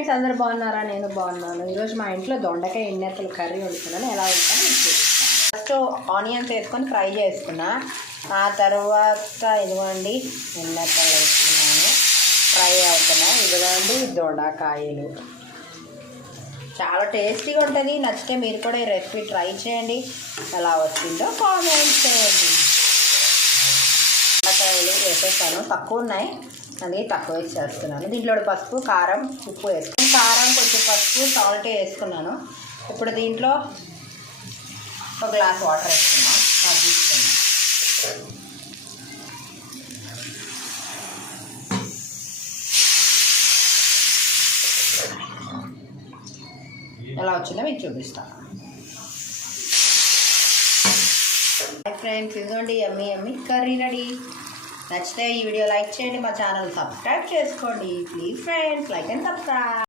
Friends అందరు బాగున్నారా? నేను బాగున్నాను. ఈరోజు మా ఇంట్లో దొండకాయ ఎన్నెత్తలు కర్రీ వండుతున్నాను. ఎలా వండుతాను ఫస్ట్ ఆనియన్స్ వేసుకొని ఫ్రై చేసుకున్నా. ఆ తర్వాత ఇదిగోండి ఎన్నెత్తలు వేసుకున్నాను, ఫ్రై అవుతున్నాయి. ఇదిగోండి దొండకాయలు. చాలా టేస్టీగా ఉంటుంది. నచ్చితే మీరు కూడా ఈ రెసిపీ ట్రై చేయండి. ఎలా వచ్చిందో కామెంట్ చేయండి. దొండకాయలు వేసేస్తాను, తక్కువ ఉన్నాయి అందుకే తక్కువ వేసి చేస్తున్నాను. దీంట్లో పసుపు, కారం, ఉప్పు వేసుకుని కారం, కొంచెం పసుపు, సాల్ట్ వేసుకున్నాను. ఇప్పుడు దీంట్లో ఒక గ్లాస్ వాటర్ వేసుకున్నాను. తీసుకున్నాను. ఎలా వచ్చిందో మీకు చూపిస్తాను. ఫ్రెండ్స్ ఇదిగోండి యమ్మీ యమ్మీ కర్రీ రెడీ. నచ్చితే ఈ వీడియో లైక్ చేయండి, మా ఛానల్ సబ్స్క్రైబ్ చేసుకోండి please friends. Like and subscribe.